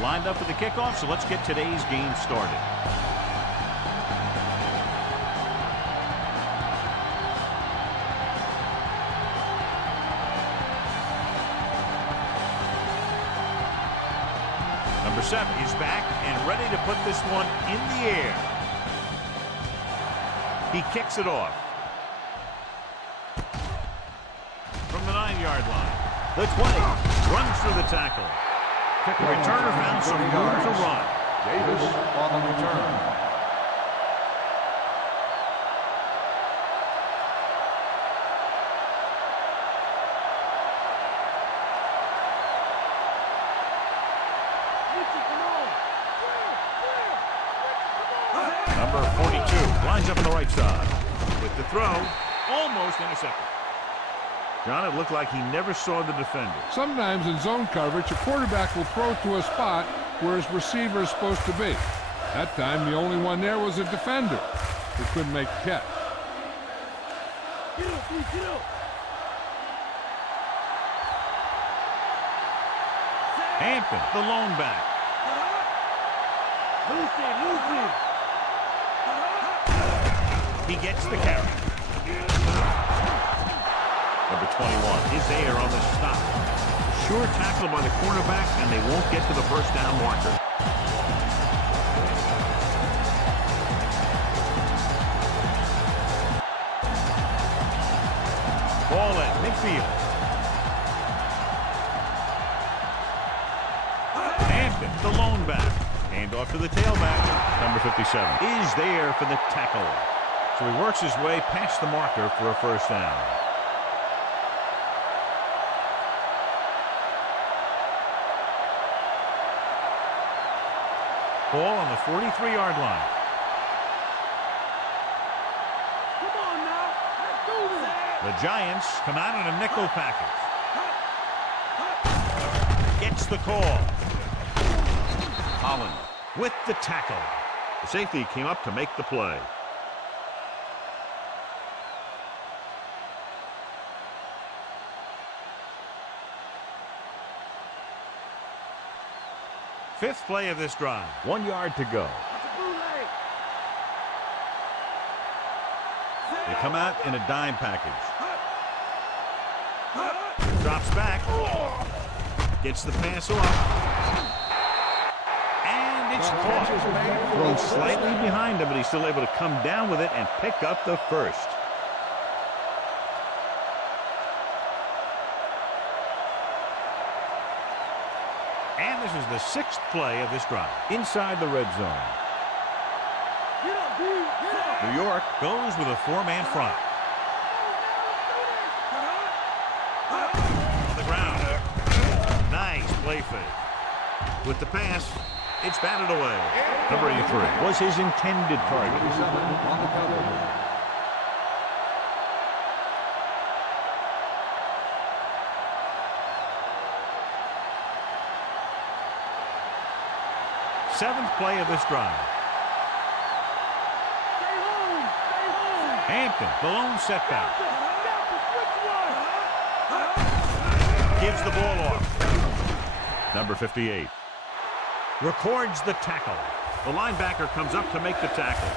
lined up for the kickoff, so let's get today's game started. Number 7 is back and ready to put this one in the air. He kicks it off. From the 9-yard line. The 20 runs through the tackle. The returner found some room to run. Davis on the return. Number 42 lines up on the right side. With the throw, almost intercepted. John, it looked like he never saw the defender. Sometimes in zone coverage, a quarterback will throw to a spot where his receiver is supposed to be. That time, the only one there was a defender who couldn't make the catch. Hampton, the lone back. He gets the carry. Number 21 is there on the stop. Sure tackle by the cornerback, and they won't get to the first down marker. Ball at midfield. Hampton, the lone back. Hand off to the tailback. Number 57 is there for the tackle. So he works his way past the marker for a first down. Ball on the 43-yard line. Come on now, let's do this. The Giants come out in a nickel package. Gets the call. Holland with the tackle. The safety came up to make the play. Fifth play of this drive. 1 yard to go. They come out in a dime package. Drops back. Gets the pass off. And it's caught. Thrown slightly behind him, but he's still able to come down with it and pick up the first. And this is the sixth play of this drive. Inside the red zone. New York goes with a four-man front. On the ground. Nice play fake. With the pass, it's batted away. Number 83 was his intended target. Seventh play of this drive. Hampton, the lone setback. Gives the ball off. Number 58 records the tackle. The linebacker comes up to make the tackle.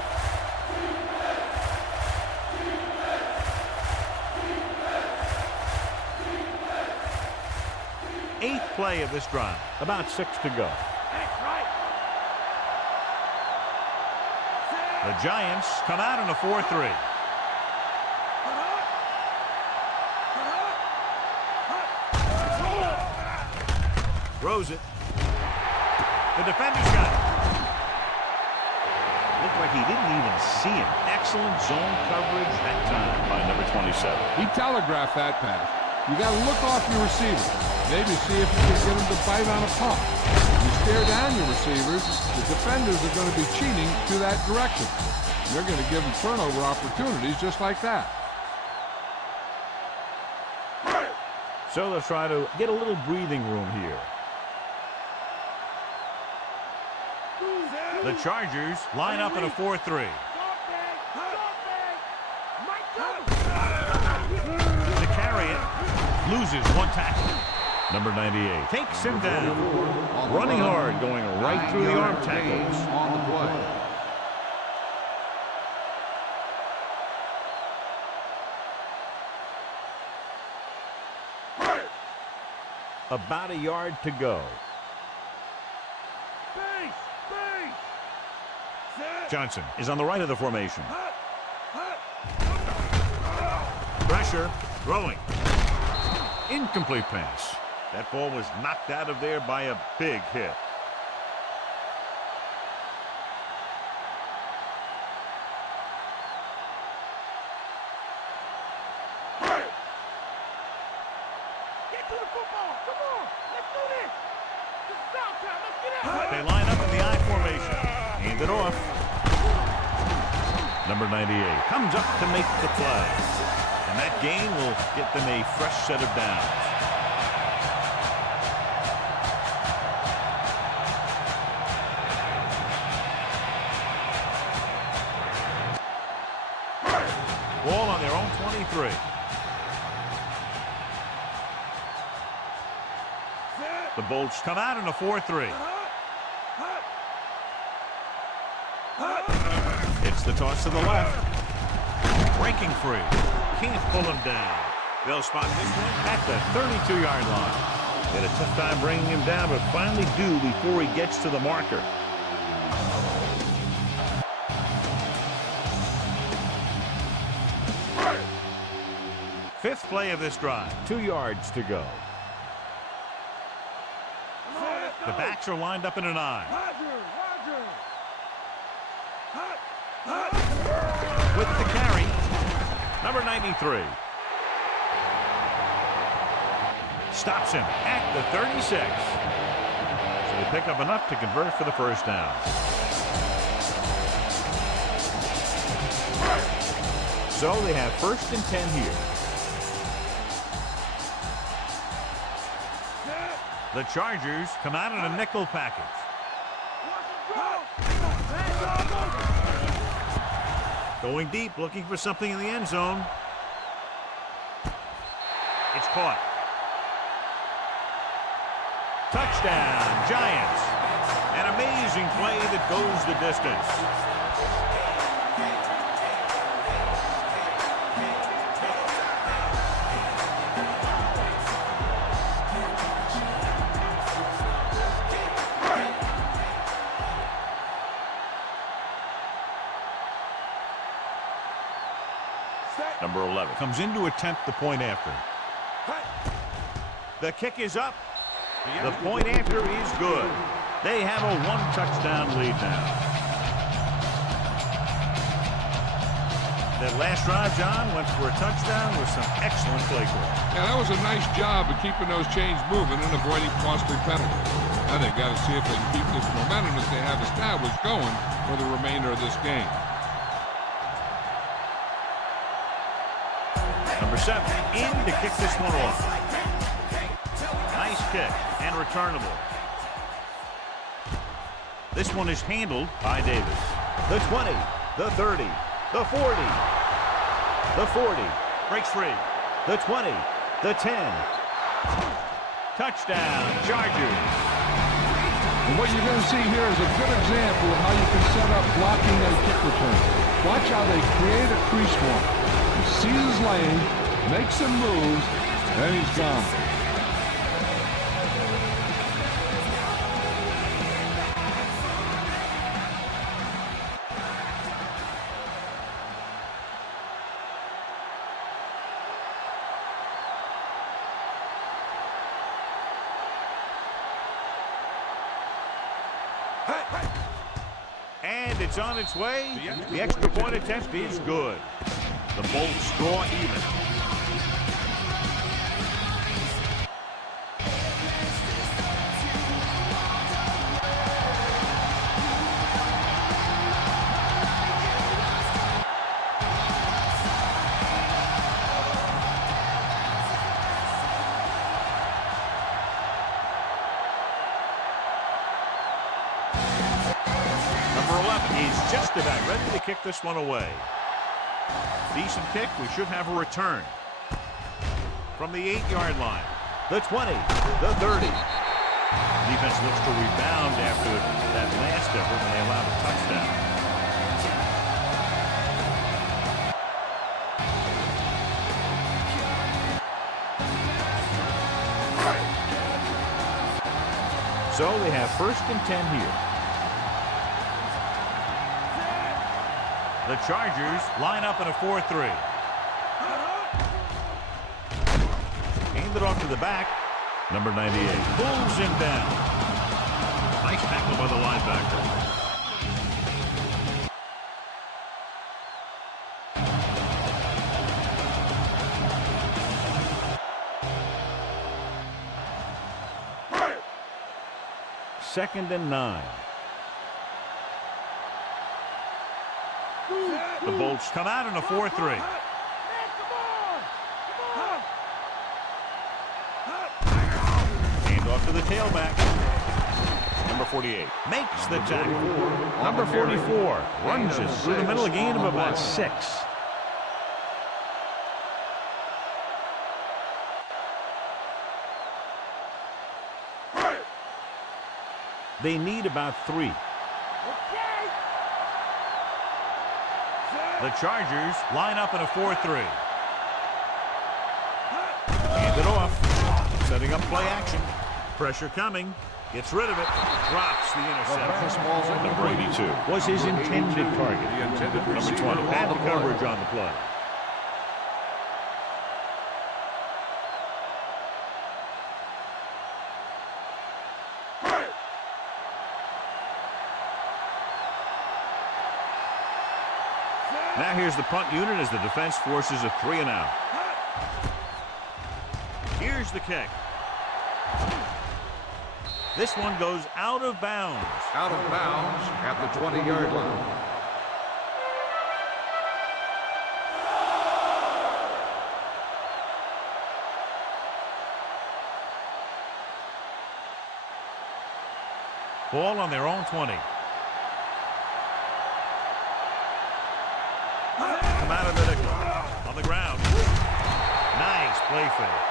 Eighth play of this drive. About 6 to go. The Giants come out in a 4-3. Throws it. The defender's got it. Looked like he didn't even see him. Excellent zone coverage that time by number 27. He telegraphed that pass. You got to look off your receiver. Maybe see if you can get him to bite on a pump. You stare down your receivers, the defenders are going to be cheating to that direction. They're going to give them turnover opportunities just like that. So they'll try to get a little breathing room here. The Chargers line up in a 4-3. To carry it, loses one tackle. Number 98 takes him down. On the Running run. hard, going right through the arm 9-yard tackles. gain on the play. About a yard to go. Base! Base! Set! Johnson is on the right of the formation. Hut! Hut! Pressure, throwing. Incomplete pass. That ball was knocked out of there by a big hit. Get to the football! Come on! Let's do this! This is our time! Let's get out! They line up in the I formation. Hand it off. Number 98 comes up to make the play. And that gain will get them a fresh set of downs. Ball on their own 23. Set! The Bolts come out in a 4-3. Hut! Hut! Hut! It's the toss to the left. Breaking free. Can't pull him down. They'll spot this one at the 32-yard line. They had a tough time bringing him down, but finally do before he gets to the marker. Fifth play of this drive. 2 yards to go. Set! The backs are lined up in an I. Roger! Roger! Hut! Hut! With the carry, number 93. Stops him at the 36. So they pick up enough to convert for the first down. So they have 1st and 10 here. Set! The Chargers come out in a nickel package. Watch him drop! Hands off! Going deep, looking for something in the end zone. It's caught. Touchdown, Giants. An amazing play that goes the distance. Set! Number 11 comes in to attempt the point after. Hut! The kick is up. The point after is good. They have a 1-touchdown lead now. That last drive, John, went for a touchdown with some excellent play call. Yeah, that was a nice job of keeping those chains moving and avoiding costly penalties. Now they've got to see if they can keep this momentum that they have established going for the remainder of this game. Number 7 in to kick this one off. Nice kick and returnable. This one is handled by Davis. The 20, the 30, the 40, the 40, breaks free. The 20, the 10. Touchdown, Chargers. And what you're going to see here is a good example of how you can set up blocking a kick return. Watch how they create a crease for him. He sees his lane, makes some moves, and he's gone. And it's on its way. The extra point attempt is good. The Bolts draw even. He's just about ready to kick this one away. Decent kick. We should have a return from the 8-yard line. the 20, the 30. Defense looks to rebound after that last effort when they allowed a touchdown. So they have 1st and 10 here. The Chargers line up in a 4-3. Aimed it off to the back. Number 98 pulls him down. Nice tackle by the linebacker. Second and 9. The Bolts come out in a 4-3. Hand off to the tailback. Number 48 makes the tackle. Number 44 lunges through the middle, a gain of about 6. They need about 3. The Chargers line up in a 4-3. Hand it off. Setting up play action. Pressure coming. Gets rid of it. Drops the interception. Number 82 was his intended target. Number 20 had the coverage on the play. Now here's the punt unit as the defense forces a 3 and out. Here's the kick. This one goes out of bounds. Out of bounds at the 20-yard line. Ball on their own 20. Come out of the nickel. On the ground. Nice play fake.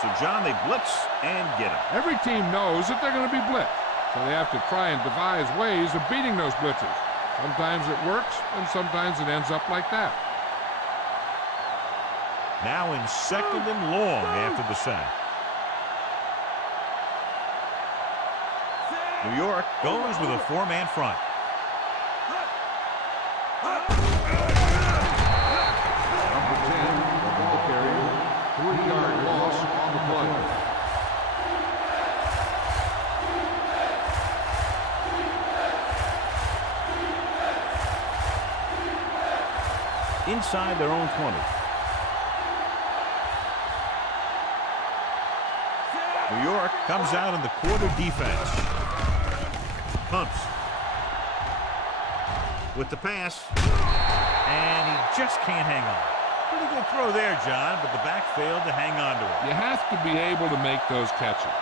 So, John, they blitz and get him. Every team knows that they're going to be blitzed, so they have to try and devise ways of beating those blitzes. Sometimes it works, and sometimes it ends up like that. Now in 2nd and long after the sack. New York goes with a 4-man front. Number 10, the ball carrier, 3-yard loss on the play. Inside their own 20. New York comes out in the quarter defense. Pumps. With the pass. And he just can't hang on. Pretty good throw there, John, but the back failed to hang on to it. You have to be able to make those catches.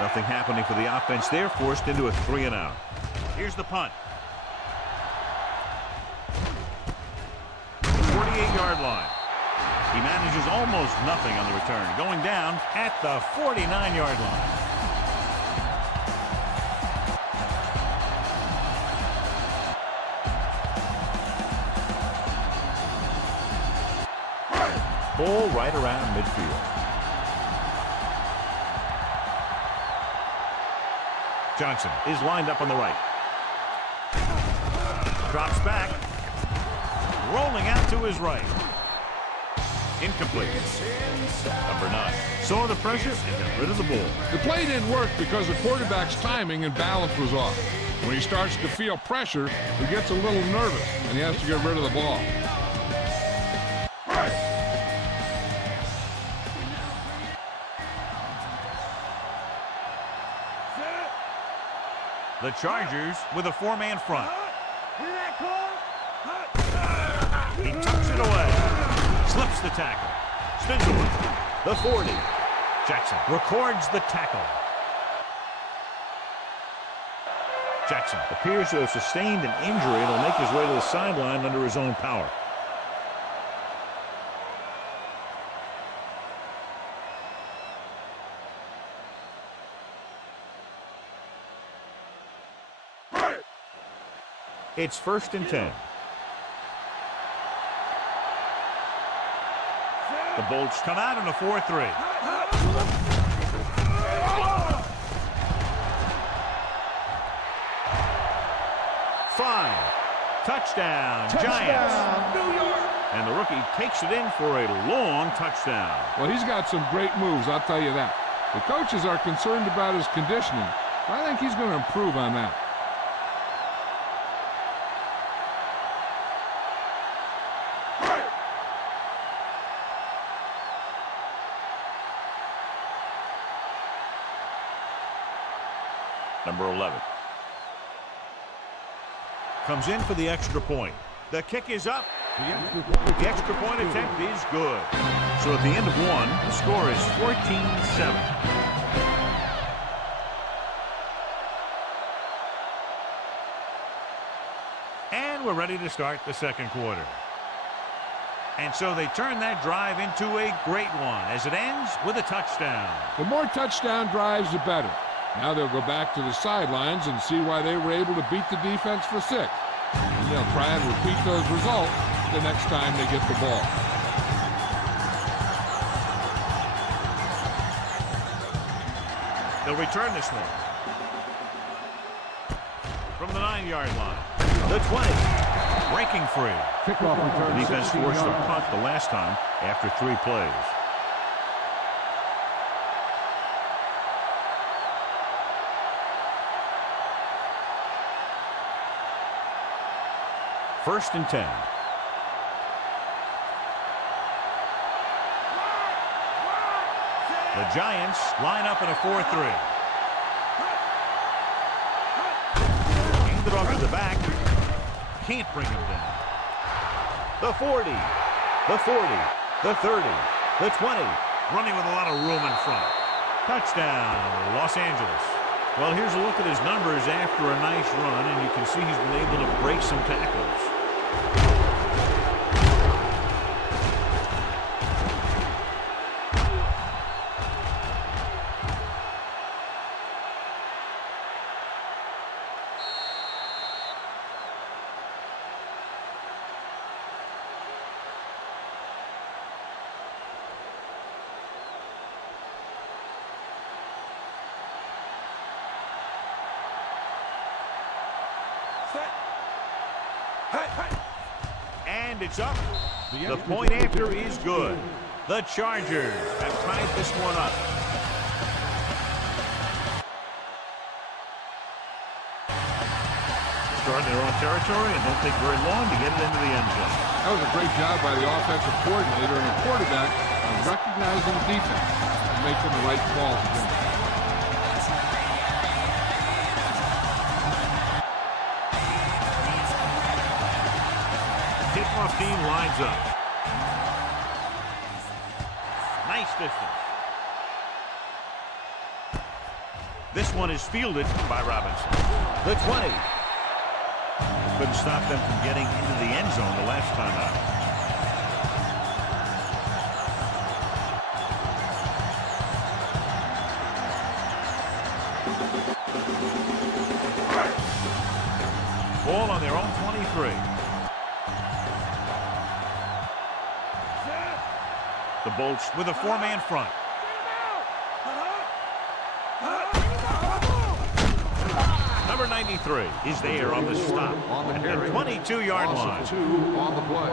Nothing happening for the offense there, forced into a 3 and out. Here's the punt. 48-yard line. He manages almost nothing on the return, going down at the 49-yard line. Ball right around midfield. Johnson is lined up on the right. Drops back. Rolling out to his right. Incomplete. Number 9 saw the pressure and got rid of the ball. The play didn't work because the quarterback's timing and balance was off. When he starts to feel pressure, he gets a little nervous, and he has to get rid of the ball. The Chargers with a 4-man front. He tucks it away. Slips the tackle. Spins away. The 40. Jackson records the tackle. Jackson appears to have sustained an injury and will make his way to the sideline under his own power. It's 1st and 10. The Bolts come out in a 4-3. Fine. Touchdown, Giants. And the rookie takes it in for a long touchdown. Well, he's got some great moves, I'll tell you that. The coaches are concerned about his conditioning, but I think he's going to improve on that. Number 11. Comes in for the extra point. The kick is up. The extra point attempt is good. So at the end of one, the score is 14-7. And we're ready to start the second quarter. And so they turn that drive into a great one as it ends with a touchdown. The more touchdown drives, the better. Now they'll go back to the sidelines and see why they were able to beat the defense for 6. And they'll try and repeat those results the next time they get the ball. They'll return this one. From the 9-yard line. The 20. Breaking free. Kickoff return. The defense 16 forced a yards. punt the last time after 3 plays. First and 10. The Giants line up in a 4-3. Hand it off to the back. Can't bring him down. The 40. The 40. The 30. The 20. Running with a lot of room in front. Touchdown, Los Angeles. Well, here's a look at his numbers after a nice run, and you can see he's been able to break some tackles. And it's up. The point after is good. The Chargers have tied this one up. Start in their own territory and don't take very long to get it into the end zone. That was a great job by the offensive coordinator and the quarterback on recognizing the defense and making the right calls against it. Tip-off team lines up. Nice distance. This one is fielded by Robinson. The 20. Couldn't stop them from getting into the end zone the last time out. Ball on their own 23. The Bolts with a 4-man front. Number 93 is there on the stop On the at carry. the 22-yard Loss line. of 2 on the play.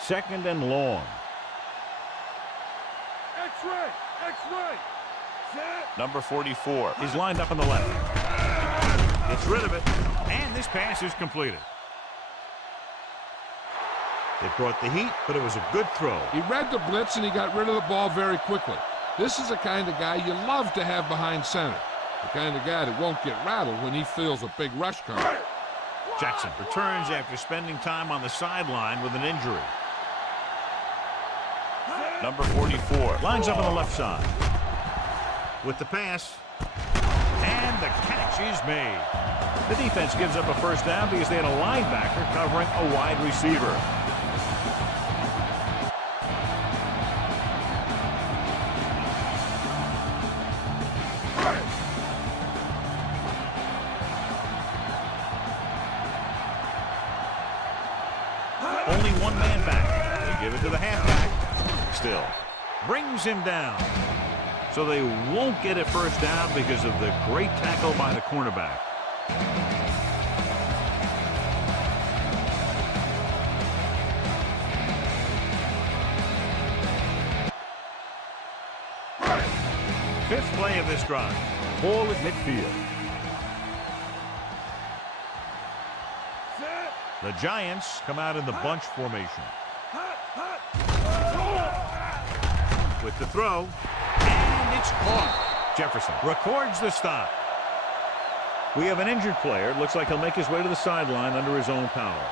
Second and long. X-ray! X-ray! Number 44 is lined up on the left. Gets rid of it, and this pass is completed. It brought the heat, but it was a good throw. He read the blitz and he got rid of the ball very quickly. This is the kind of guy you love to have behind center. The kind of guy that won't get rattled when he feels a big rush coming. Jackson returns after spending time on the sideline with an injury. Number 44 lines up on the left side. With the pass. And the catch is made. The defense gives up a first down because they had a linebacker covering a wide receiver. Only one man back. They give it to the halfback. Still brings him down. So they won't get it first down because of the great tackle by the cornerback. Fifth play of this drive. Ball at midfield. The Giants come out in the bunch formation. With the throw. And it's caught. Jefferson records the stop. We have an injured player. Looks like he'll make his way to the sideline under his own power.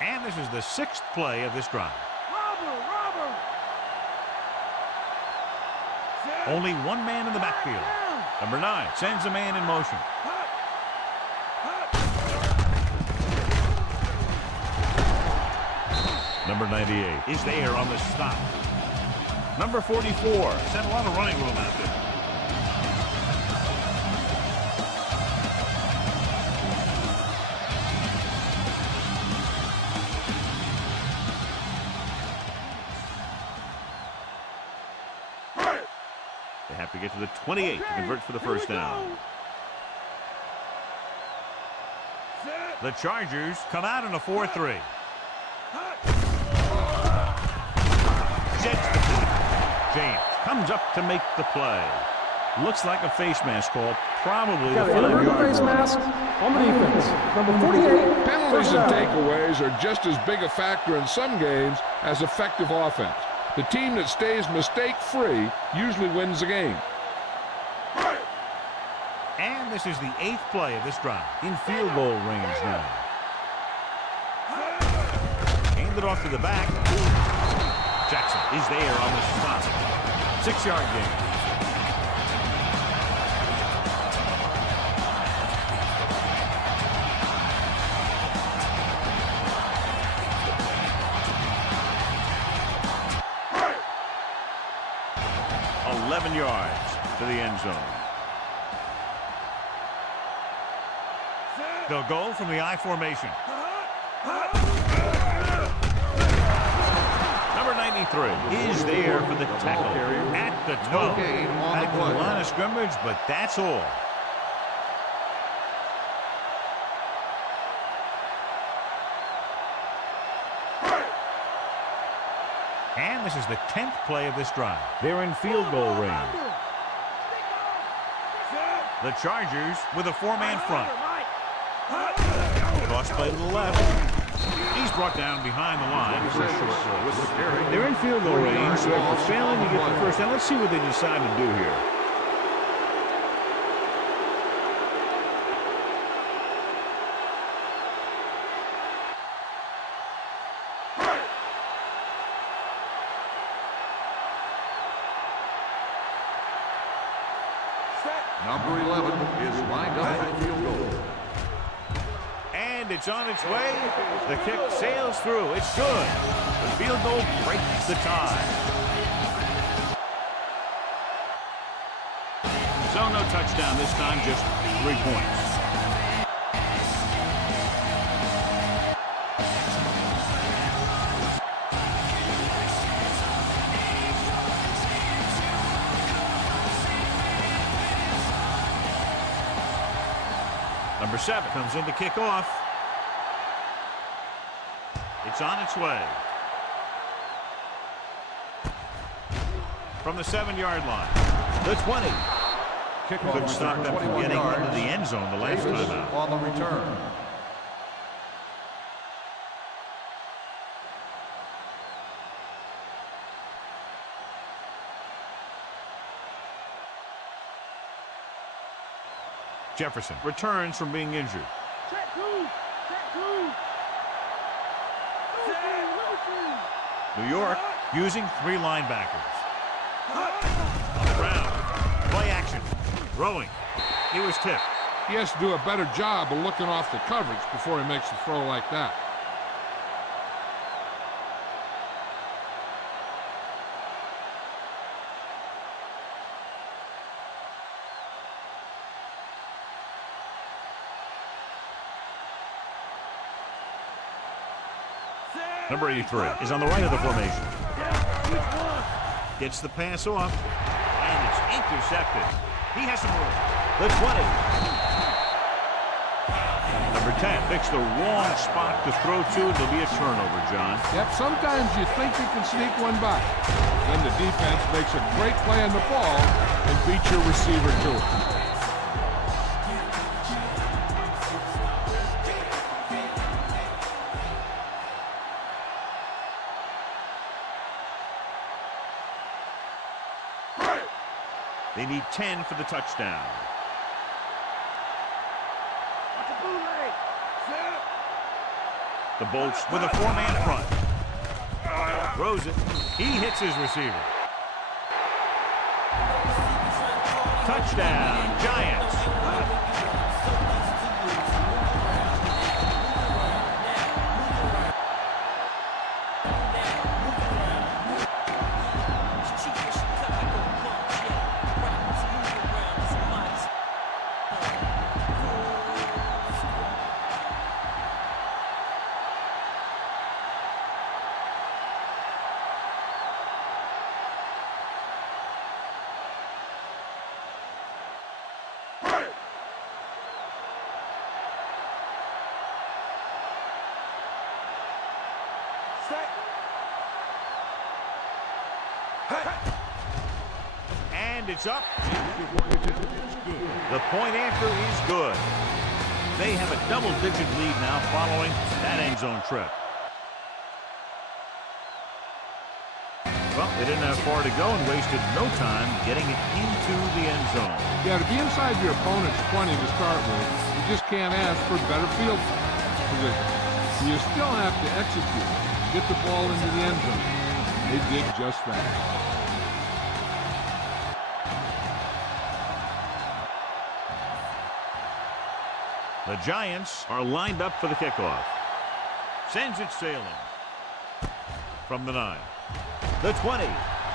And this is the sixth play of this drive. Only one man in the backfield. Number 9 sends a man in motion. Number 98 is there on the stop. Number 44 sent a lot of running room out there. They have to get to the 28 to convert for the first down. The Chargers come out in a 4-3. James comes up to make the play. Looks like a face mask call. Probably the 5-yard face mask on the defense. Number 48. Penalties and takeaways are just as big a factor in some games as effective offense. The team that stays mistake-free usually wins the game. And this is the 8th play of this drive. In field goal range now. Handed off to the back. Jackson is there on the stop. 6-yard gain. Yards to the end zone. They'll go from the I formation. Number 93 is there for the tackle at the 12. Back to the line of scrimmage, but that's all. And this is the 10th play of this drive. They're in field goal range. The Chargers with a 4-man front. Cross play to the left. He's brought down behind the line for a short throw. They're in field goal range, so after failing to get the first down, let's see what they decide to do here. Number 11 is lined up for the field goal. And it's on its way. The kick sails through. It's good. The field goal breaks the tie. So no touchdown this time, just 3 points. Number 7 comes in to kick off. It's on its way. From the 7-yard line. The 20. Couldn't stop them from getting into the end zone the last time out. On the return. Jefferson returns from being injured. Check two. Check two. New York using 3 linebackers. On the ground. Play action. Throwing. He was tipped. He has to do a better job of looking off the coverage before he makes a throw like that. Number 83 is on the right of the formation. Gets the pass off, and it's intercepted. He has some room. The 20. Number 10 picks the wrong spot to throw to. There'll be a turnover, John. Yep, sometimes you think you can sneak one by. Then the defense makes a great play on the ball and beats your receiver to it. They need 10 for the touchdown. Watch the bootleg. Set. The Bolts with a 4-man front. Throws it. He hits his receiver. Touchdown, Giants. And it's up. The point after is good. They have a double-digit lead now following that end zone trip. Well, they didn't have far to go and wasted no time getting it into the end zone. Yeah, to be inside your opponent's 20 to start with, you just can't ask for better field position. You still have to execute, get the ball into the end zone. They did just that. The Giants are lined up for the kickoff. Sends it sailing. From the 9. The 20.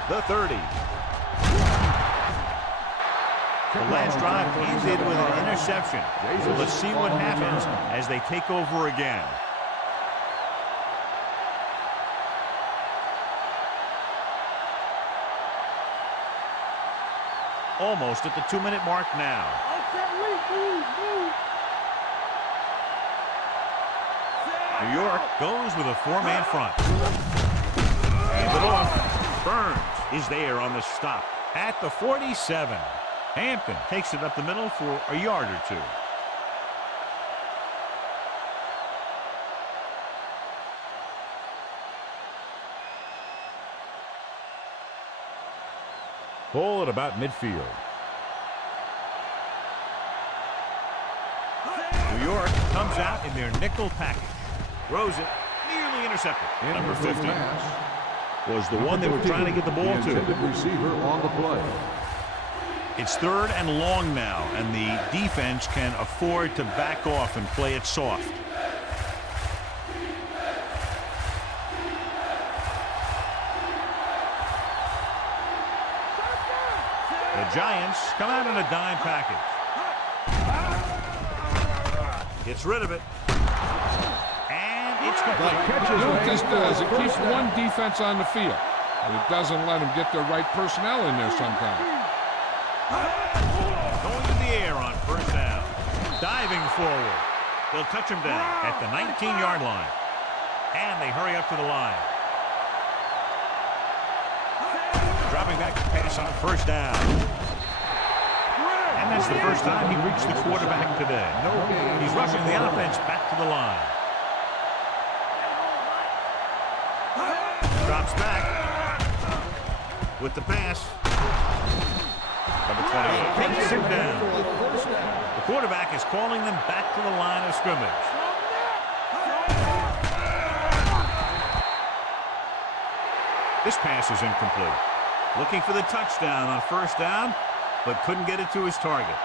The 30. The last drive ended with an interception. So let's see what happens as they take over again. Almost at the 2-minute mark now. New York goes with a 4-man front. Hand it off. Burns is there on the stop at the 47. Hampton takes it up the middle for a yard or 2. Ball at about midfield. New York comes out in their nickel package. Throws it, nearly intercepted. Number 50 was the one they were trying to get the ball to. Receiver on the play. It's 3rd and long now, and the defense can afford to back off and play it soft. The Giants come out in a dime package. Gets rid of it. It's complete. You know what this does? It keeps one defense on the field. And it doesn't let them get the right personnel in there sometimes. Going in the air on 1st down. Diving forward. They'll touch him down at the 19-yard line. And they hurry up to the line. Dropping back to pass on 1st down. And that's the first time he reached the quarterback today. He's rushing the offense back to the line. Drops back with the pass. Number 28 takes him down. The quarterback is calling them back to the line of scrimmage. This pass is incomplete. Looking for the touchdown on first down, but couldn't get it to his target.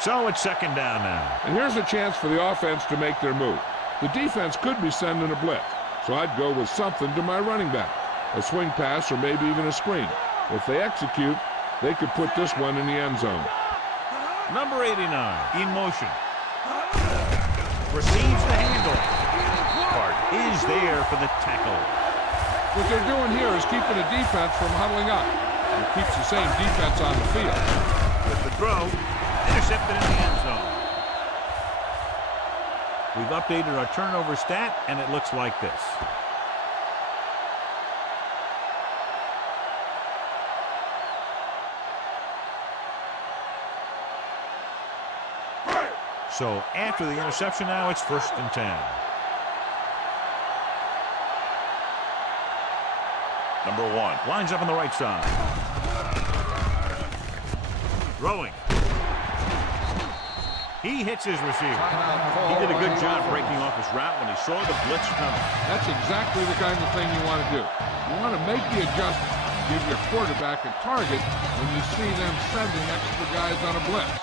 So it's second down now. And here's a chance for the offense to make their move. The defense could be sending a blitz, so I'd go with something to my running back. A swing pass or maybe even a screen. If they execute, they could put this one in the end zone. Number 89 in motion. Receives the handoff. Hart is there for the tackle. What they're doing here is keeping the defense from huddling up. And it keeps the same defense on the field. With the throw, intercepted in the end zone. We've updated our turnover stat, and it looks like this. So after the interception now, it's 1st and 10. Number 1 lines up on the right side. Throwing. He hits his receiver. He did a good job breaking off his route when he saw the blitz coming. That's exactly the kind of thing you want to do. You want to make the adjustment, give your quarterback a target when you see them sending extra guys on a blitz.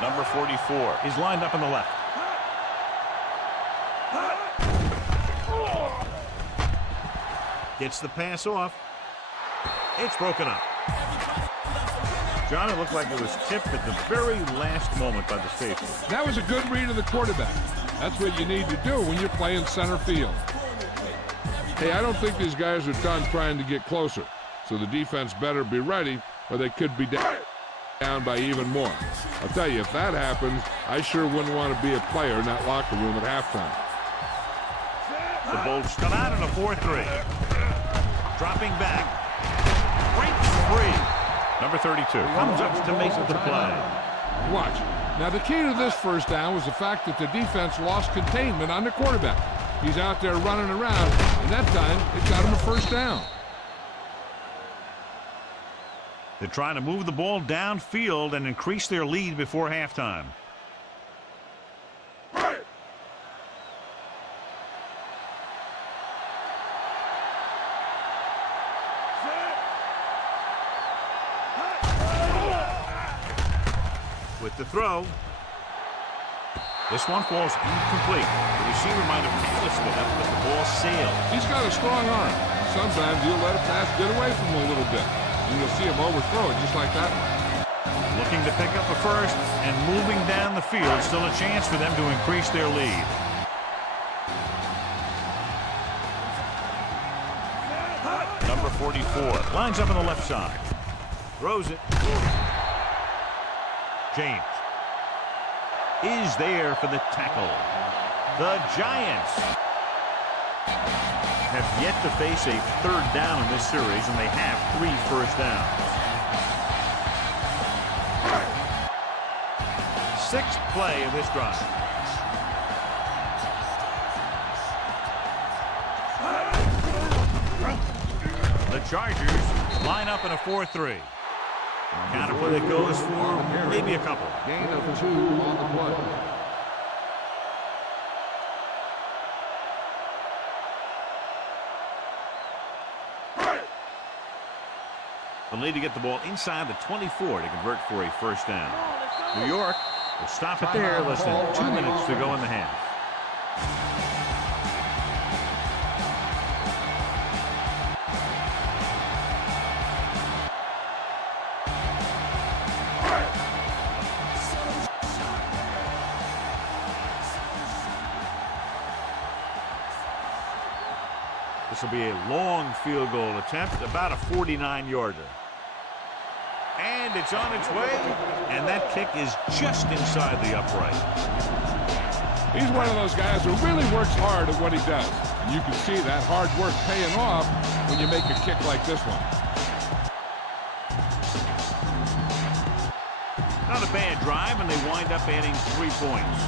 Number 44 is lined up on the left. Gets the pass off. It's broken up. John, it looked like it was tipped at the very last moment by the safety. That was a good read of the quarterback. That's what you need to do when you're playing center field. Hey, I don't think these guys are done trying to get closer, so the defense better be ready or they could be down by even more. I'll tell you, if that happens, I sure wouldn't want to be a player in that locker room at halftime. The Bolts come out in a 4-3. Dropping back. Breaks free. Number 32 comes up to make the play. Watch. Now, the key to this first down was the fact that the defense lost containment on the quarterback. He's out there running around, and that time it got him a first down. They're trying to move the ball downfield and increase their lead before halftime. With the throw. This one falls incomplete. The receiver might have missed it, but the ball sailed. He's got a strong arm. Sometimes he'll let a pass get away from him a little bit. And you'll see him overthrow it just like that. Looking to pick up a first and moving down the field. Still a chance for them to increase their lead. Number 44 lines up on the left side. Throws it. James is there for the tackle. The Giants have yet to face a third down in this series, and they have 3 first downs. 6th play of this drive. The Chargers line up in a 4-3. Counter play that goes for maybe a couple. Gain of 2 on the play. They'll need to get the ball inside the 24 to convert for a first down. New York will stop it there. Less than 2 minutes to go in the half. This will be a long field goal attempt, about a 49-yarder. And it's on its way, and that kick is just inside the upright. He's one of those guys who really works hard at what he does. And you can see that hard work paying off when you make a kick like this one. Not a bad drive, and they wind up adding 3 points.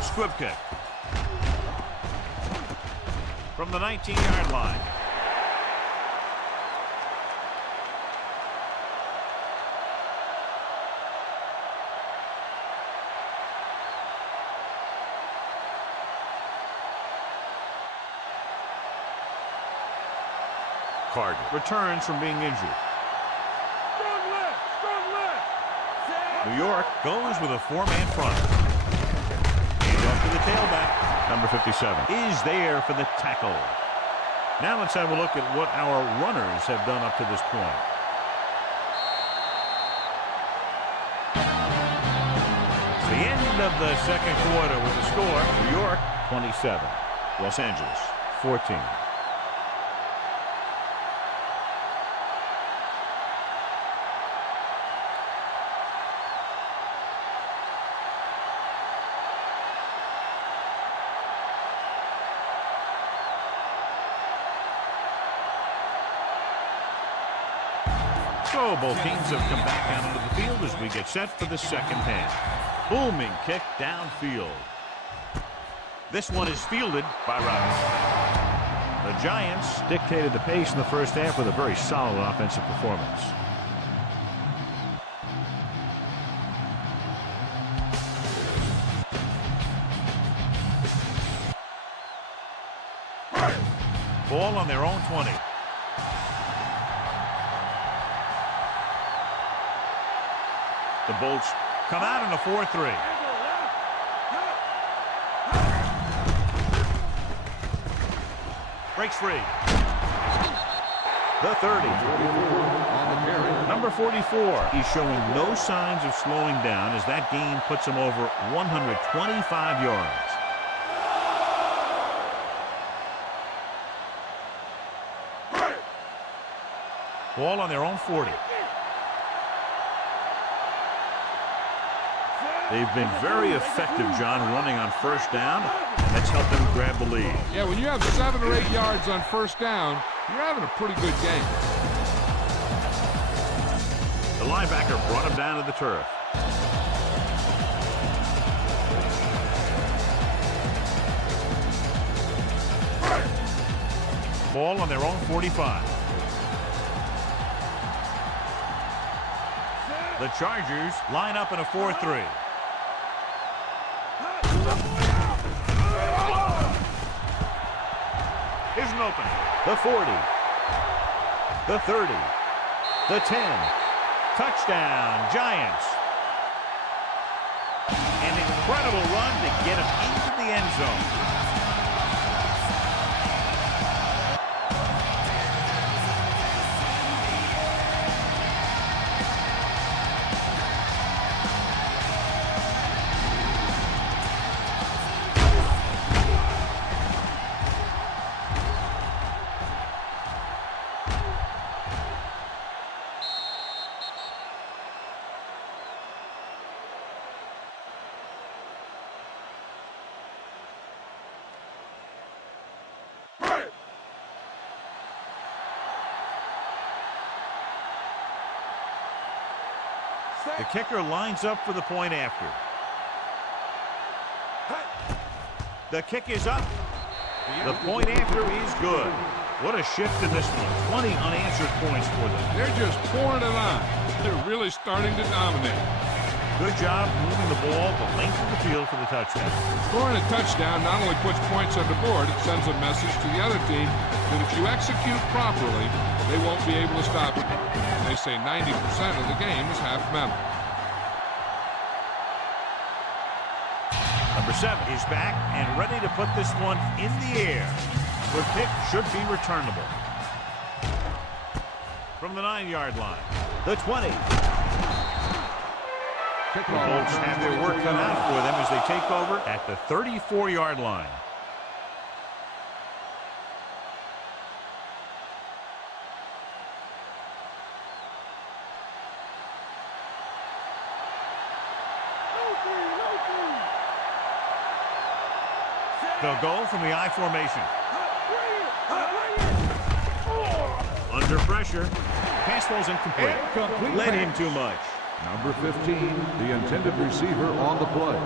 Squib kick. From the 19-yard line. Cardinal returns from being injured. Strong left, strong left. New York goes with a four-man front. Hands off to the tailback. Number 57 is there for the tackle. Now let's have a look at what our runners have done up to this point. It's the end of the second quarter with the score. New York 27, Los Angeles 14. So both teams have come back out onto the field as we get set for the second half. Booming kick downfield. This one is fielded by Robinson. The Giants dictated the pace in the first half with a very solid offensive performance. Ball on their own 20. The Bolts come out in a 4-3. Breaks free. The 30. On the carry. Number 44. He's showing no signs of slowing down as that gain puts him over 125 yards. Ball on their own 40. They've been very effective, John, running on first down, and that's helped them grab the lead. Yeah, when you have 7 or 8 yards on first down, you're having a pretty good game. The linebacker brought him down to the turf. Ball on their own 45. The Chargers line up in a 4-3. Here's an opening. The 40. The 30. The 10. Touchdown, Giants. An incredible run to get him into the end zone. The kicker lines up for the point after. The kick is up. The point after is good. What a shift in this one. 20 unanswered points for them. They're just pouring it on. They're really starting to dominate. Good job moving the ball the length of the field for the touchdown. Scoring a touchdown not only puts points on the board, it sends a message to the other team that if you execute properly, they won't be able to stop it. They say 90% of the game is half mental. Number 7 is back and ready to put this one in the air. The pick should be returnable. From the 9-yard line, the 20. The Bolts have their work cut out for them as they take over at the 34-yard line. They'll go from the I formation. Under pressure. Pass ball's incomplete. Led him too much. Number 15, the intended receiver on the play.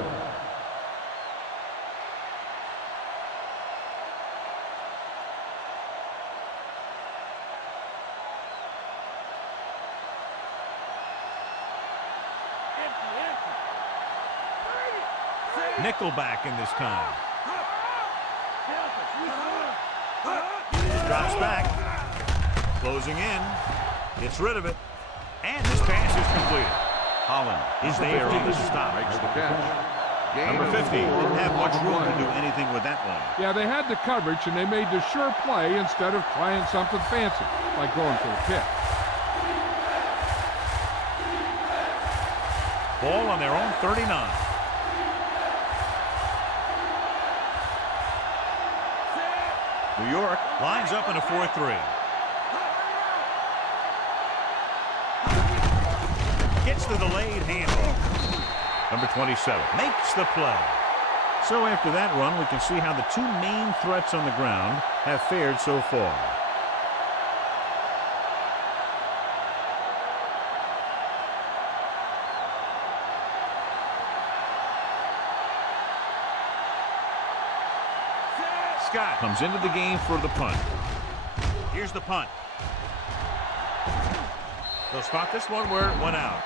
Nickelback in this time. Drops back. Closing in. Gets rid of it. And this pass is completed. Holland is there on the stop. Makes the catch. Number 50 didn't have much room to do anything with that one. Yeah, they had the coverage, and they made the sure play instead of trying something fancy, like going for a pick. Ball on their own 39. New York lines up in a 4-3. Gets the delayed handoff. Number 27 makes the play. So after that run, we can see how the two main threats on the ground have fared so far. Scott comes into the game for the punt. Here's the punt. They'll spot this one where it went out.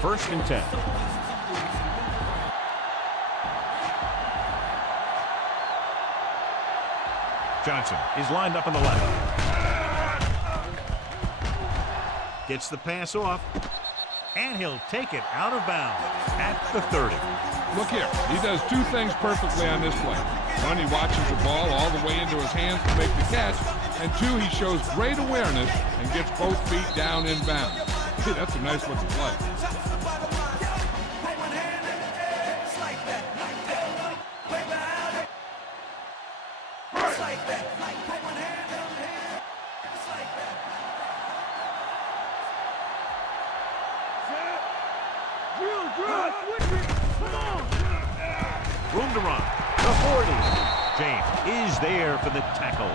First and 10. Johnson is lined up on the left. Gets the pass off, and he'll take it out of bounds at the 30. Look here, he does two things perfectly on this play. One, he watches the ball all the way into his hands to make the catch, and two, he shows great awareness and gets both feet down in bounds. Hey, that's a nice looking play. Room to run. The 40. James is there for the tackle.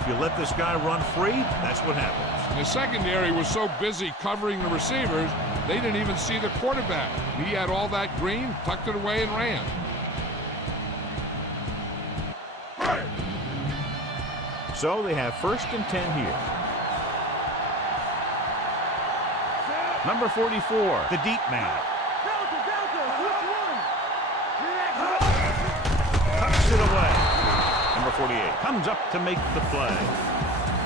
If you let this guy run free, that's what happens. The secondary was so busy covering the receivers, they didn't even see the quarterback. He had all that green, tucked it away, and ran. So they have first and 10 here. Number 44, the deep man. Tucks it away. Number 48 comes up to make the play.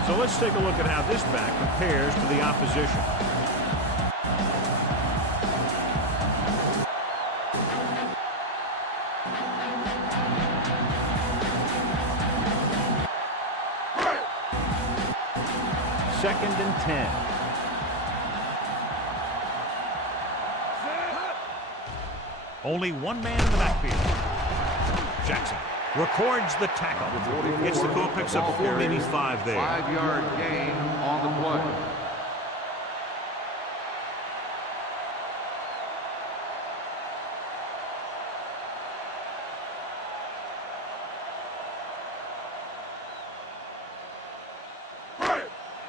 So let's take a look at how this back compares to the opposition. Second and 10. Only one man in the backfield. Jackson records the tackle. Gets the goal, picks up 4, maybe 5 there. 5-yard gain on the play.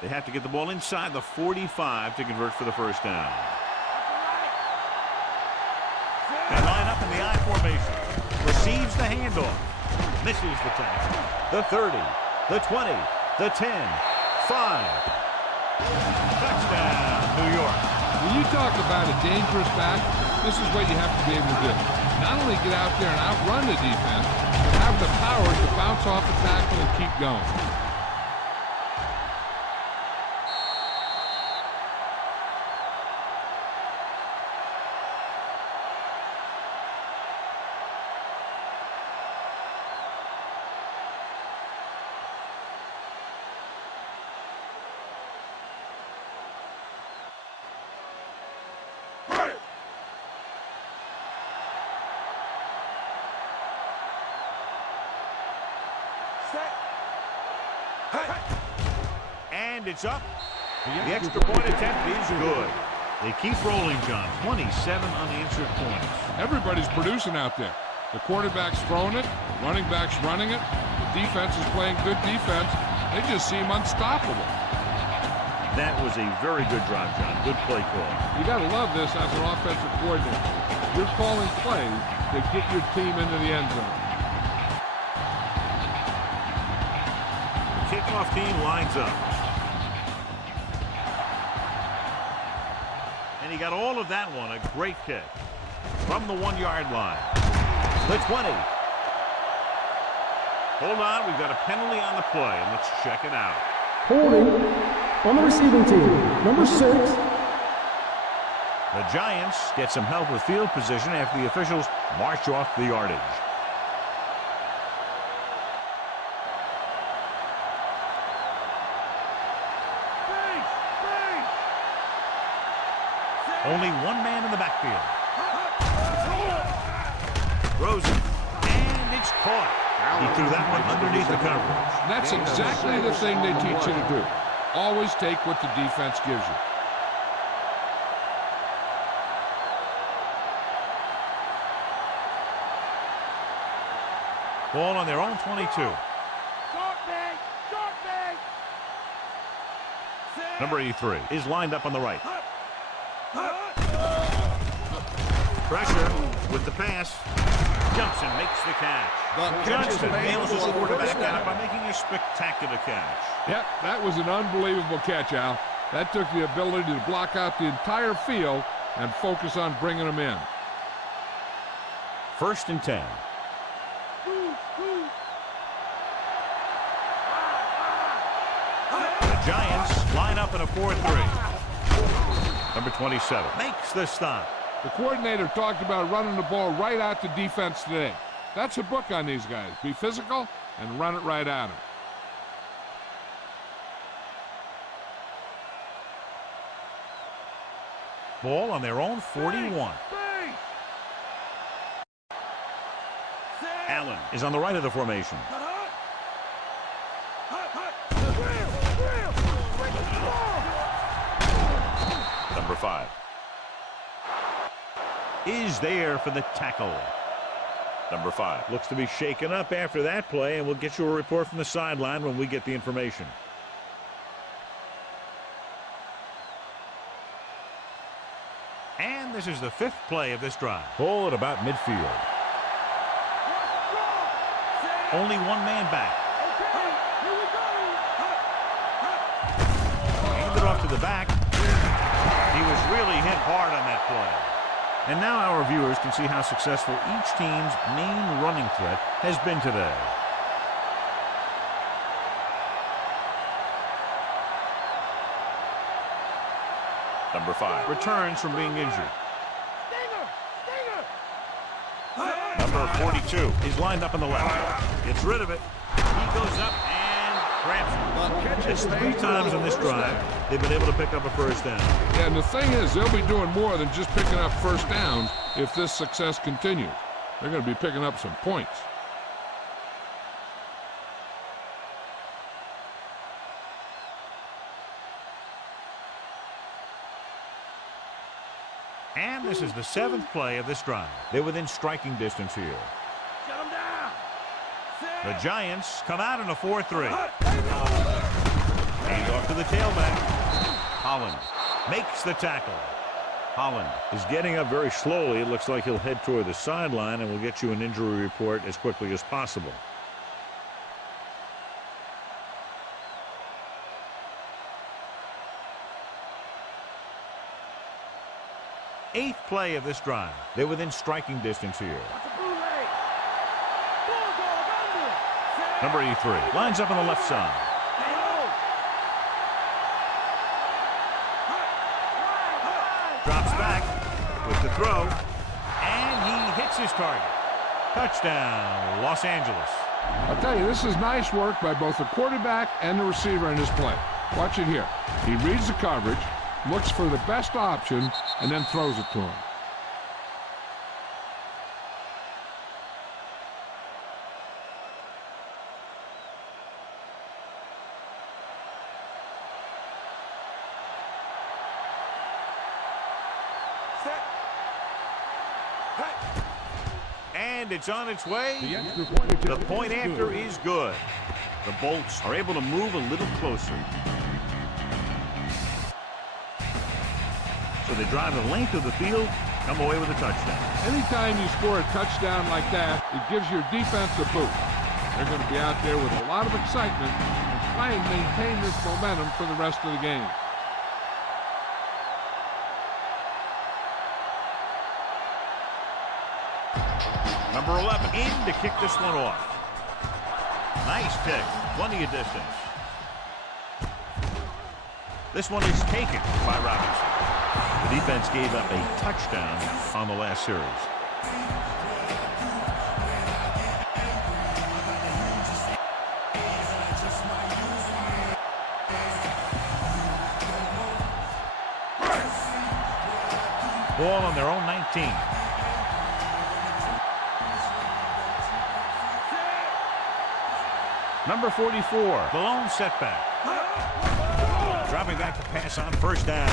They have to get the ball inside the 45 to convert for the first down. They line up in the I formation. Receives the handoff. Misses the tackle. The 30, the 20, the 10, 5. Touchdown, New York. When you talk about a dangerous back, this is what you have to be able to do. Not only get out there and outrun the defense, but have the power to bounce off the tackle and keep going. And it's up. The extra point attempt is good. They keep rolling, John. 27 unanswered points. Everybody's producing out there. The quarterback's throwing it, the running back's running it, the defense is playing good defense. They just seem unstoppable. That was a very good drive, John. Good play call. You got to love this as an offensive coordinator. You're calling plays that get your team into the end zone. The kickoff team lines up. And he got all of that one. A great kick. From the 1-yard line. The 20. Hold on. We've got a penalty on the play. And let's check it out. Holding on the receiving team, number 6. The Giants get some help with field position after the officials march off the yardage. Only one man in the backfield. Rosen, and it's caught. He threw that one underneath the coverage. That's exactly the thing they teach you to do. Always take what the defense gives you. Ball on their own 22. Number 83 is lined up on the right. Pressure with the pass. Jumps and makes the catch. Johnston nails his quarterback out by making a spectacular catch. Yep, that was an unbelievable catch, Al. That took the ability to block out the entire field and focus on bringing them in. 1st and 10. The Giants line up in a 4-3. Number 27 makes the stop. The coordinator talked about running the ball right out to defense today. That's a book on these guys. Be physical and run it right at them. Ball on their own 41. Allen is on the right of the formation. Number 5 is there for the tackle. Number 5 looks to be shaken up after that play, and we'll get you a report from the sideline when we get the information. And this is the 5th play of this drive. Ball at about midfield. Only one man back. Hand it off to the back. He was really hit hard on that play. And now our viewers can see how successful each team's main running threat has been today. Number 5 returns from being injured. Number 42 is lined up on the left. Gets rid of it. He goes up and grabs it. It's 3 times on this drive they've been able to pick up a first down. Yeah, and the thing is, they'll be doing more than just picking up first downs if this success continues. They're going to be picking up some points. And this is the 7th play of this drive. They're within striking distance here. Shut him down. The Giants come out in a 4-3. Hand off to the tailback. Holland makes the tackle. Holland is getting up very slowly. It looks like he'll head toward the sideline, and we'll get you an injury report as quickly as possible. Eighth play of this drive. They're within striking distance here. Number 83 lines up on the left side. Drops back with the throw, and he hits his target. Touchdown, Los Angeles. I'll tell you, this is nice work by both the quarterback and the receiver in this play. Watch it here. He reads the coverage, looks for the best option, and then throws it to him. And it's on its way. The extra point. The point after is good. The Bolts are able to move a little closer. So they drive the length of the field, come away with a touchdown. Anytime you score a touchdown like that, it gives your defense a boost. They're going to be out there with a lot of excitement and try and maintain this momentum for the rest of the game. Number 11 in to kick this one off. Nice kick. Plenty of distance. This one is taken by Robinson. The defense gave up a touchdown on the last series. Ball on their own 19. Number 44, the lone setback. Dropping back to pass on first down.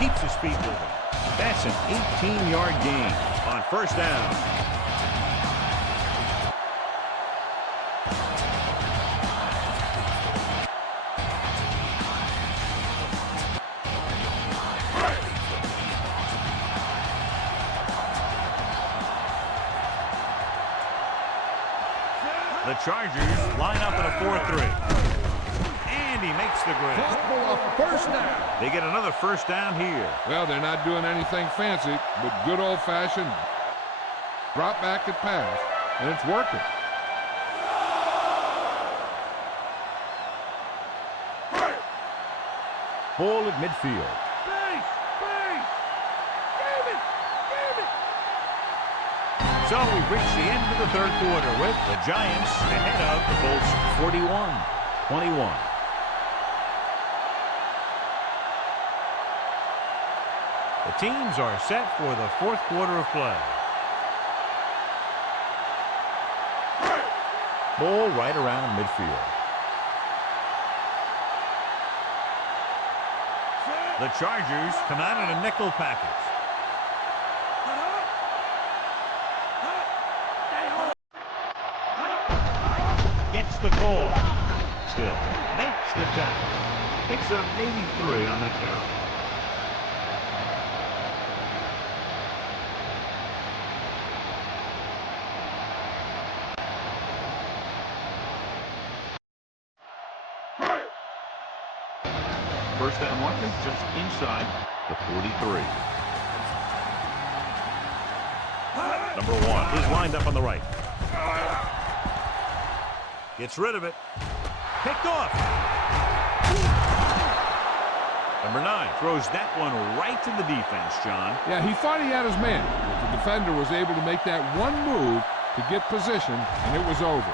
Keeps his feet moving. That's an 18-yard gain on first down. The Chargers line up in a 4-3. And he makes the grab. First down. They get another first down here. Well, they're not doing anything fancy, but good old-fashioned drop back and pass, and it's working. Ball at midfield. So we've reached the end of the third quarter with the Giants ahead of the Bolts 41-21. The teams are set for the fourth quarter of play. Ball right around midfield. The Chargers come out in a nickel package. Gets the call. Still makes the tackle. Picks up maybe 3 on that carry. First down marker just inside the 43. Number 1 is lined up on the right. Gets rid of it. Picked off. Number 9 throws that one right to the defense, John. Yeah, he thought he had his man, but the defender was able to make that one move to get position, and it was over.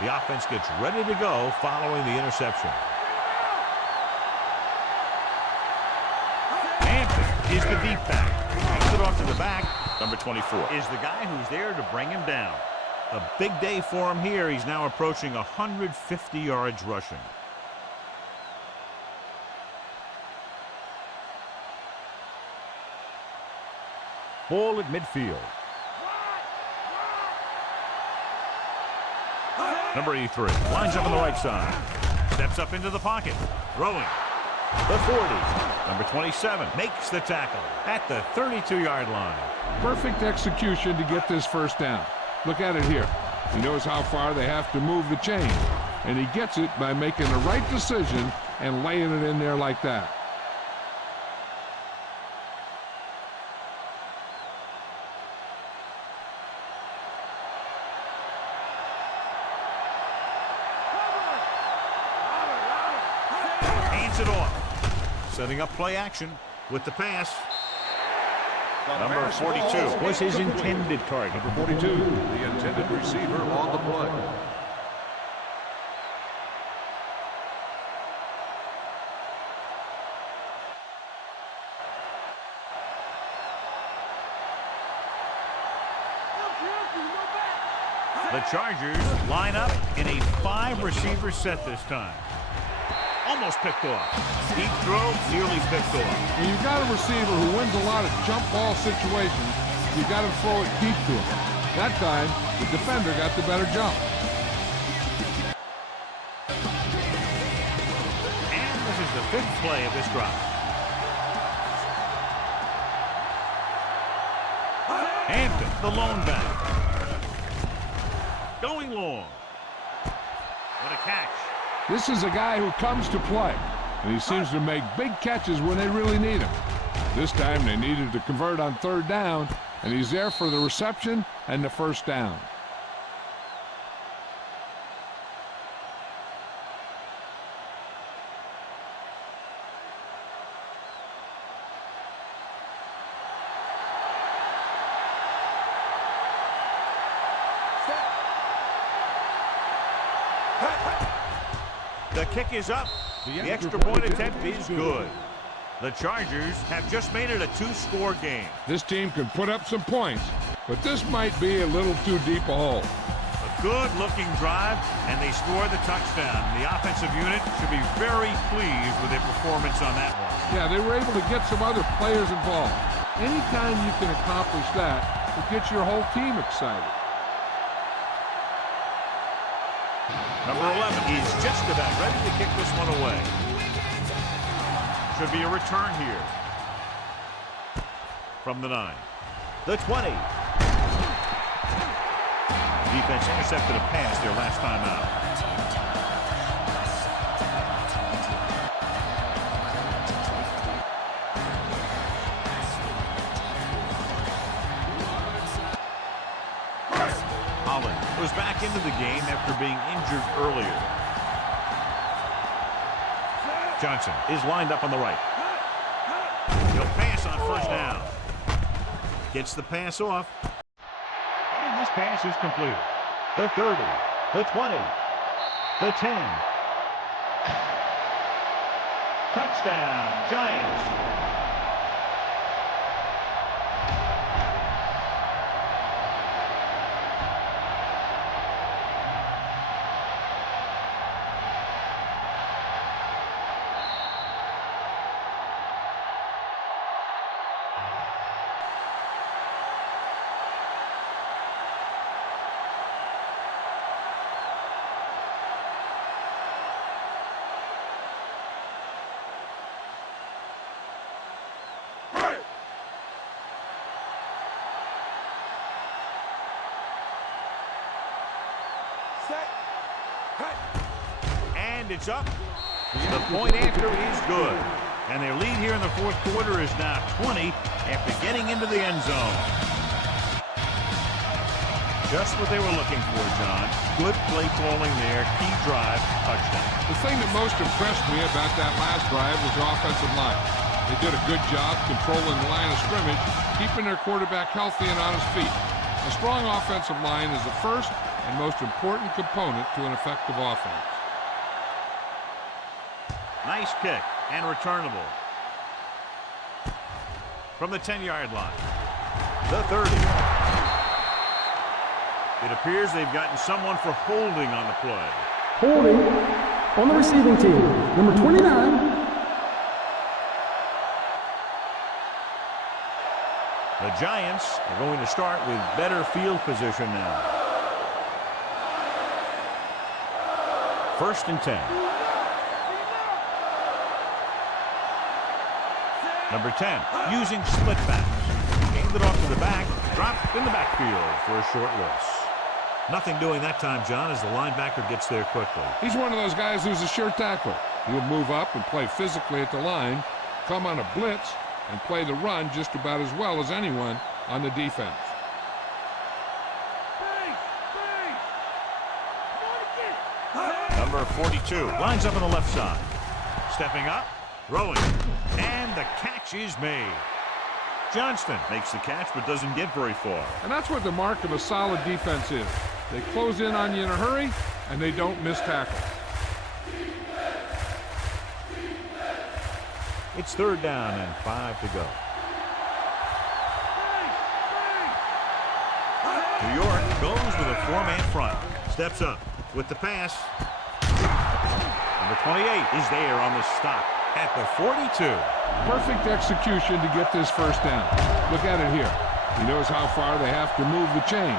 The offense gets ready to go following the interception. Hampton is the deep back. Hands it off to the back. Number 24 is the guy who's there to bring him down. A big day for him here. He's now approaching 150 yards rushing. Ball at midfield. Number 83 lines up on the right side. Steps up into the pocket. Throwing. The 40. Number 27 makes the tackle at the 32-yard line. Perfect execution to get this first down. Look at it here. He knows how far they have to move the chain, and he gets it by making the right decision and laying it in there like that. Hands it off. Setting up play action with the pass. Number 42 was his intended target. Number 42, the intended receiver on the play. The Chargers line up in a 5-receiver set this time. Almost picked off. Deep throw, nearly picked off. When you've got a receiver who wins a lot of jump ball situations, you got to throw it deep to him. That time, the defender got the better jump. And this is the 5th play of this drive. Hampton, the lone back. Going long. What a catch. This is a guy who comes to play, and he seems to make big catches when they really need him. This time they needed to convert on 3rd down, and he's there for the reception and the 1st down. The kick is up. The extra point attempt is good. The Chargers have just made it a 2-score game. This team can put up some points, but this might be a little too deep a hole. A good-looking drive, and they score the touchdown. The offensive unit should be very pleased with their performance on that one. Yeah, they were able to get some other players involved. Anytime you can accomplish that, it gets your whole team excited. Number 11 is just about ready to kick this one away. Should be a return here. From the 9. The 20. Defense intercepted a pass their last time out. Holland was back into the game after being injured earlier. Johnson is lined up on the right. He'll pass on 1st down. Gets the pass off. And this pass is completed. The 30, the 20, the 10. Touchdown, Giants. And it's up. The point after is good. And their lead here in the 4th quarter is now 20 after getting into the end zone. Just what they were looking for, John. Good play calling there. Key drive, touchdown. The thing that most impressed me about that last drive was the offensive line. They did a good job controlling the line of scrimmage, keeping their quarterback healthy and on his feet. A strong offensive line is the first and most important component to an effective offense. Nice kick and returnable. From the 10-yard line. The 30. It appears they've gotten someone for holding on the play. Holding on the receiving team. Number 29. The Giants are going to start with better field position now. 1st and 10. Number 10, using split backs. Aimed it off to the back, dropped in the backfield for a short loss. Nothing doing that time, John, as the linebacker gets there quickly. He's one of those guys who's a sure tackler. He'll move up and play physically at the line, come on a blitz, and play the run just about as well as anyone on the defense. Number 42 lines up on the left side. Stepping up, throwing, and the catch is made. Johnston makes the catch but doesn't get very far. And that's what the mark of a solid defense is. They close in on you in a hurry, and they don't miss tackle. It's 3rd down and 5 to go. New York goes with a four-man front. Steps up with the pass. Number 28 is there on the stop at the 42. Perfect execution to get this first down. Look at it here. He knows how far they have to move the chain,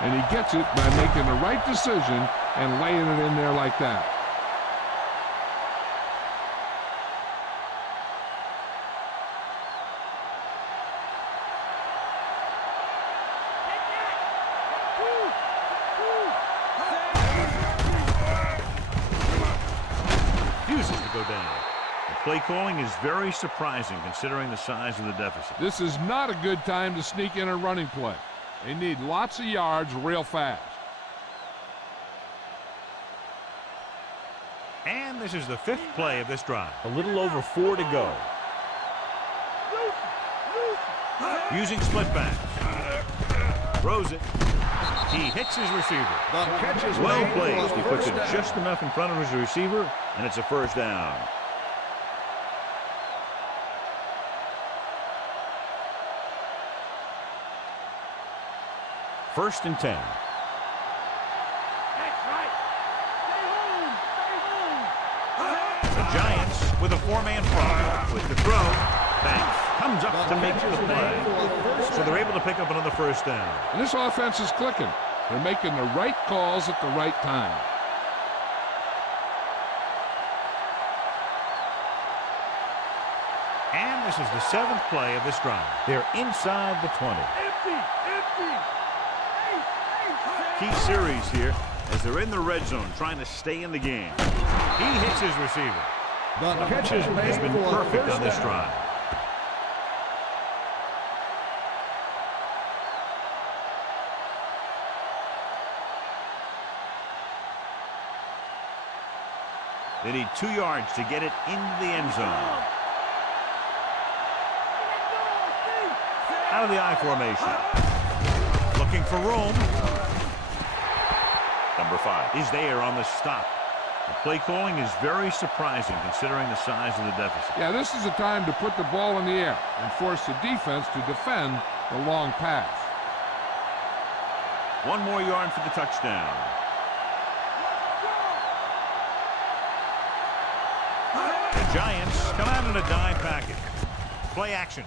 and he gets it by making the right decision and laying it in there like that. Refuses to go down. The play calling is very surprising considering the size of the deficit. This is not a good time to sneak in a running play. They need lots of yards real fast. And this is the fifth play of this drive. A little over 4 to go. Using split backs. Throws it. He hits his receiver. The catch is Well made for placed. the He puts it first down. just enough in front of his receiver, and it's a first down. First and 10. That's right. Stay home. Stay home. The Giants with a four-man front. With the throw. Banks comes up to make the play. So they're able to pick up another first down. And this offense is clicking. They're making the right calls at the right time. And this is the seventh play of this drive. They're inside the 20. Empty. Empty. Key series here as they're in the red zone trying to stay in the game. He hits his receiver. The catch is made Has been for a perfect first on this down. drive. They need 2 yards to get it into the end zone. Out of the I formation. Looking for room. Number 5 is there on the stop. The play calling is very surprising considering the size of the deficit. Yeah, this is the time to put the ball in the air and force the defense to defend the long pass. 1 more yard for the touchdown. The Giants come out in a dime package. Play action.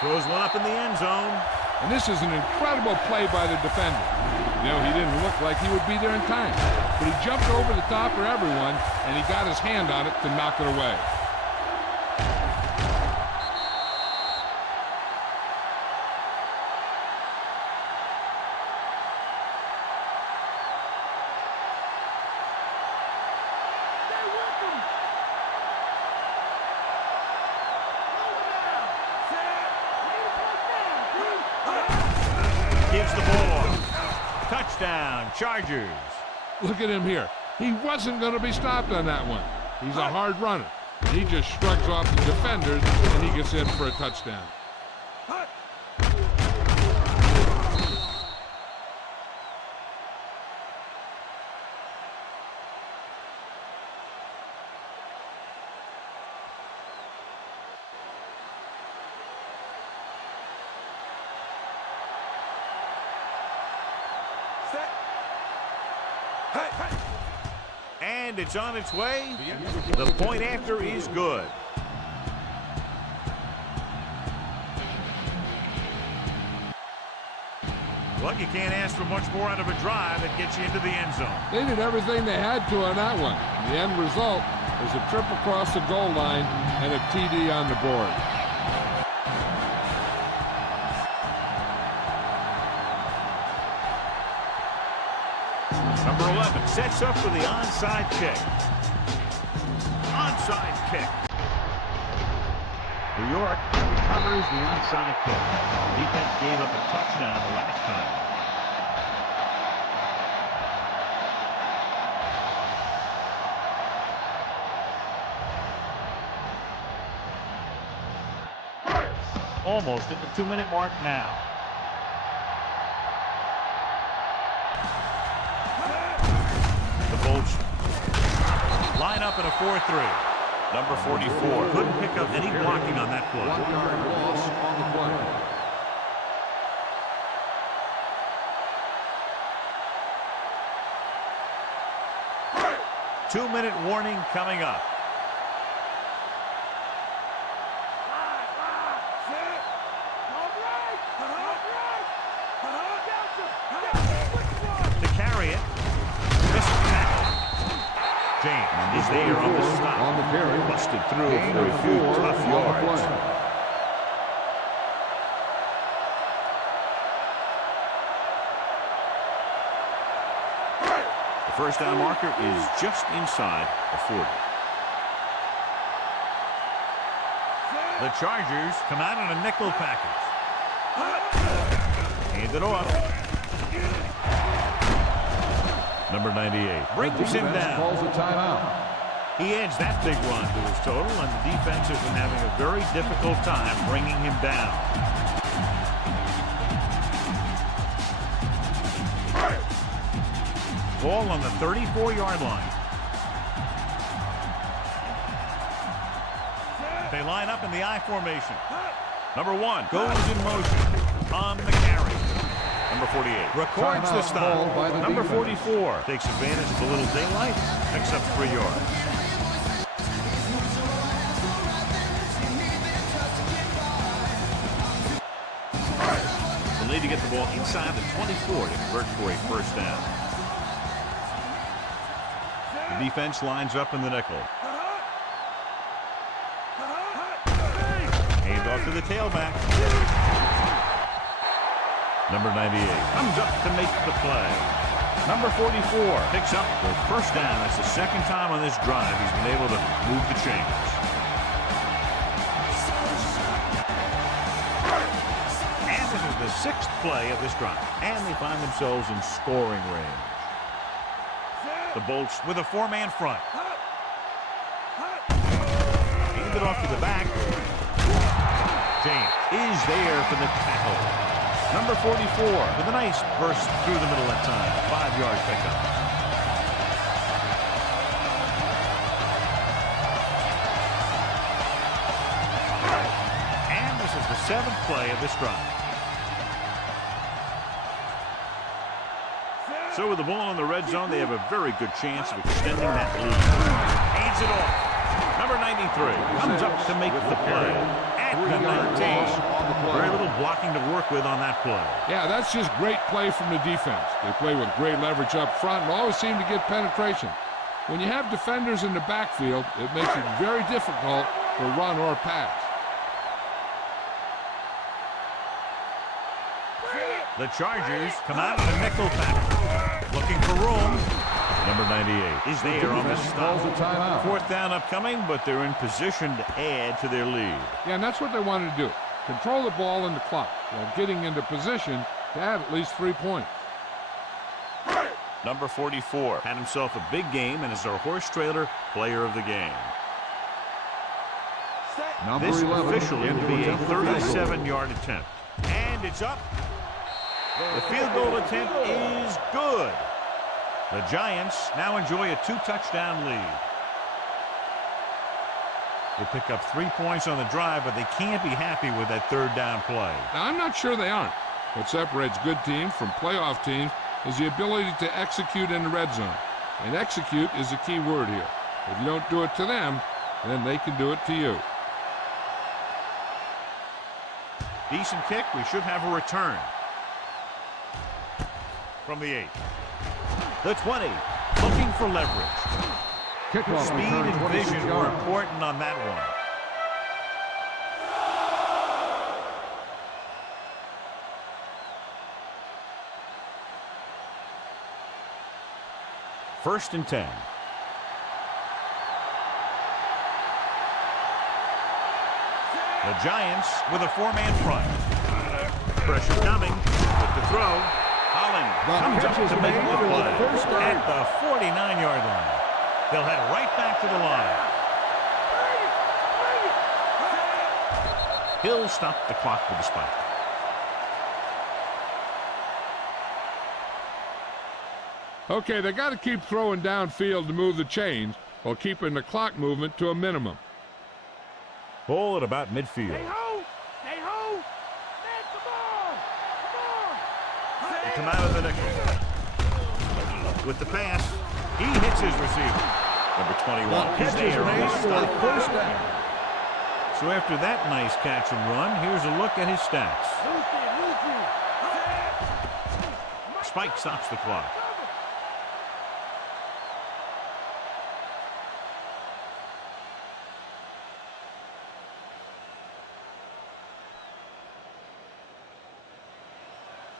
Throws one up in the end zone. And this is an incredible play by the defender. You know, he didn't look like he would be there in time, but he jumped over the top of everyone, and he got his hand on it to knock it away. Stay with him. Gives the ball. Touchdown, Chargers. Look at him here. He wasn't going to be stopped on that one. He's a hard runner. He just shrugs off the defenders, and he gets in for a touchdown. And it's on its way. The point after is good. Well, you can't ask for much more out of a drive that gets you into the end zone. They did everything they had to on that one. The end result is a trip across the goal line and a TD on the board. Number 11 sets up for the onside kick. Onside kick. New York recovers the onside kick. Defense gave up a touchdown the last time. Almost at the 2-minute mark now. The Bolts line up in a 4-3. Number 44 couldn't pick up any blocking on that play. 1 yard loss on the play. 2-minute warning coming up. To carry it. Missed the tackle. James is there on the stop. On the carry. Busted through Gain for a of few 4 tough on the yards. play. The first down marker is just inside the 40. The Chargers come out in a nickel package. Hand it off. Number 98 brings him down. Calls a timeout. He adds that big run to his total, and the defense has been having a very difficult time bringing him down. Ball on the 34-yard line. They line up in the I formation. Number 1 goes in motion on the carry. Number 48 records the stop. Number 44 takes advantage of a little daylight, picks up 3 yards. They'll need to get the ball inside the 24 to convert for a first down. The defense lines up in the nickel. Hand off to the tailback. Number 98 comes up to make the play. Number 44 picks up the first down. That's the second time on this drive he's been able to move the chains. And this is the 6th play of this drive. And they find themselves in scoring range. The Bolts with a 4-man front. Hand it off to the back. James is there for the tackle. Number 44 with a nice burst through the middle that time. 5-yard pickup. And this is the 7th play of this drive. So with the ball in the red zone, they have a very good chance of extending that lead. Hands it off. Number 93 comes up to make the play. At the 19. Very little blocking to work with on that play. Yeah, that's just great play from the defense. They play with great leverage up front and always seem to get penetration. When you have defenders in the backfield, it makes it very difficult to run or pass. The Chargers come out in a nickel pack. Looking for room. Number 98 is there on the stop. 4th down upcoming, but they're in position to add to their lead. Yeah, and that's what they wanted to do. Control the ball and the clock while getting into position to add at least 3 points. Number 44 had himself a big game and is our horse trailer player of the game. This officially will be a 37-yard attempt. And it's up. The field goal attempt is good. The Giants now enjoy a 2-touchdown lead. They pick up 3 points on the drive, but they can't be happy with that 3rd down play. Now, I'm not sure they aren't. What separates good teams from playoff teams is the ability to execute in the red zone. And execute is the key word here. If you don't do it to them, then they can do it to you. Decent kick. We should have a return. From the 8. The 20. Looking for leverage. Kickoff Speed return, and 26 vision were yards. important on that one. First and 10. The Giants with a 4-man front. Pressure coming with the throw. Holland comes up to make the play at the 49-yard line. They'll head right back to the line. He'll stop the clock with the spike. Okay, they got to keep throwing downfield to move the chains while keeping the clock movement to a minimum. Ball at about midfield. Stay home! Stay home! Man, come on! Come on! They come out of the nickel. With the pass, he hits his receiver. Number 21 The is catch is there on made the for a stop. first down. So after that nice catch and run, here's a look at his stats. Spike stops the clock.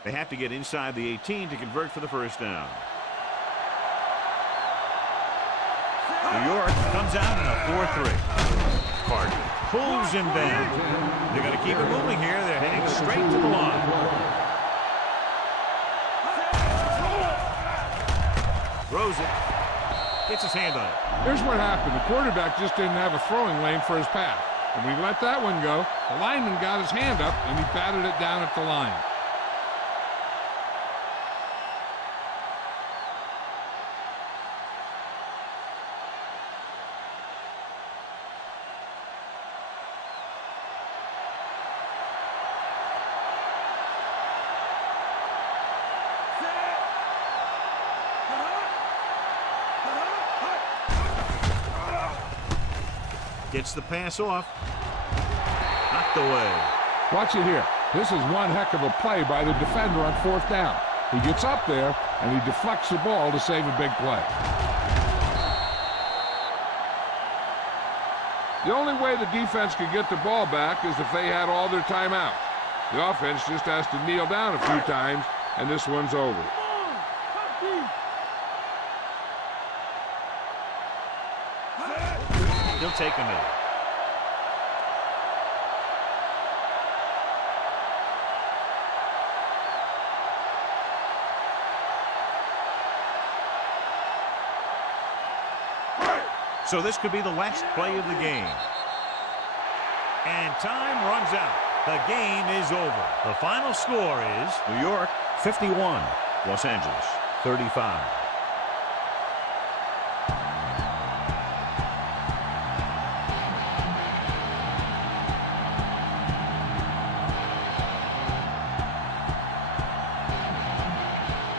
They have to get inside the 18 to convert for the first down. New York comes out in a 4-3. Carter pulls him down. They're going to keep it moving here. They're heading straight to the line. Throws it. Gets his hand on it. Here's what happened. The quarterback just didn't have a throwing lane for his pass. And when he let that one go, the lineman got his hand up and he batted it down at the line. Gets the pass off. Knocked away. Watch it here. This is one heck of a play by the defender on fourth down. He gets up there and he deflects the ball to save a big play. The only way the defense could get the ball back is if they had all their timeouts. The offense just has to kneel down a few times, and this one's over. He'll take a minute. So this could be the last play of the game. And time runs out. The game is over. The final score is New York 51, Los Angeles 35.